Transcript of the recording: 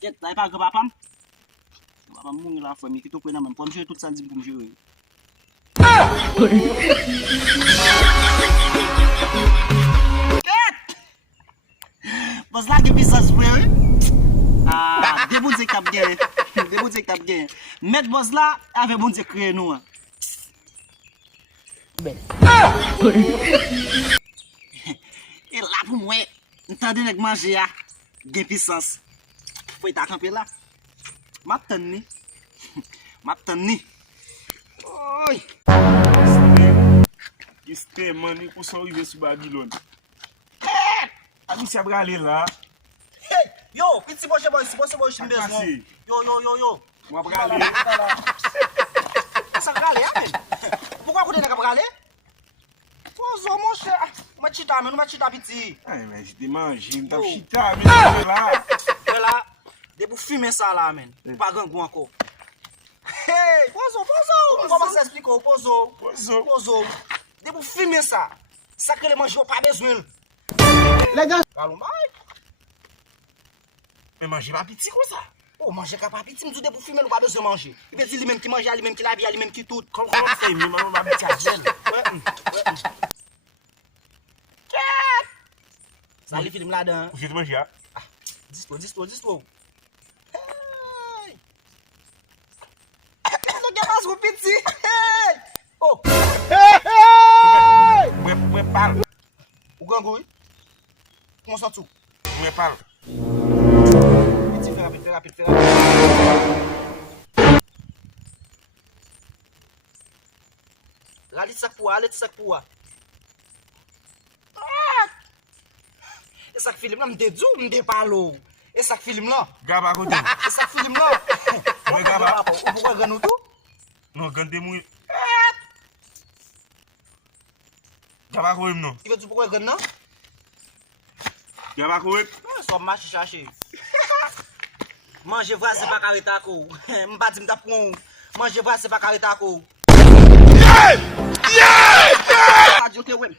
Ket, la pa papam. Papam moun la fwe mi ki to kwen nan men. Pou mjè tout sa di pou mjè. Ket! Bos la ki pisas vwe. Ah, de bon zek tap gen. De bon zek tap gen. Met bos la ave bon zek kreye nou. E la pou mwen, ntande nek manje ya, gen pisans. Foy ta kampe la. Map tan ni. Map tan ni. Oy! Giste mani pou son rive sou Babylon. Ami si abrale la. Hey! Yo, piti boche boy, si boche boy chimbez moun. Yo. Mwa abrale. Asa brale, amen? Pourquoi kou de nek abrale? Pozo, mon chè. Mwen chita, men, mwen chita piti. Ay men, jite manji, mta chita, men la. Yo la, de pou fume sa la, men. Ou pa gen gou anko. Hey! Pozo. Mwen koman se espliko, pozo. De pou fume sa. Sakre le manji ou pa bezwen. Les gars, Kalon bay. Men manje pa piti kon sa. Oh, manje ka pa piti, mdou de pou fume ou pa bezwen manje. I pe di li men ki manje, li men ki labi, li men ki tout. Kon fè mi manon ma biti a jel. Sa li film la dan. Ou jete manje ya? Disto. Hey! Nou gen pas kou piti. Hey! Oh! Mwen pal. Ou gangou? Comment ça tout? Mwen pal. Petit, fais rapide. La lit sak pou a. E sak film la mde djou, mde palo. E sak film la. Gaba kote. E sak film la. Mwen gaba. Ou pourquoi gan nou tout? Non, gante mwen. Gaba kowe mnon. Tu veux dire pourquoi gan nan? Gaba kowe. So marche chercher. Manger vrai c'est pas carita ko. M'pa di m'ta prend. Manger vrai c'est pas carita ko. Yeah! Pas joke wem.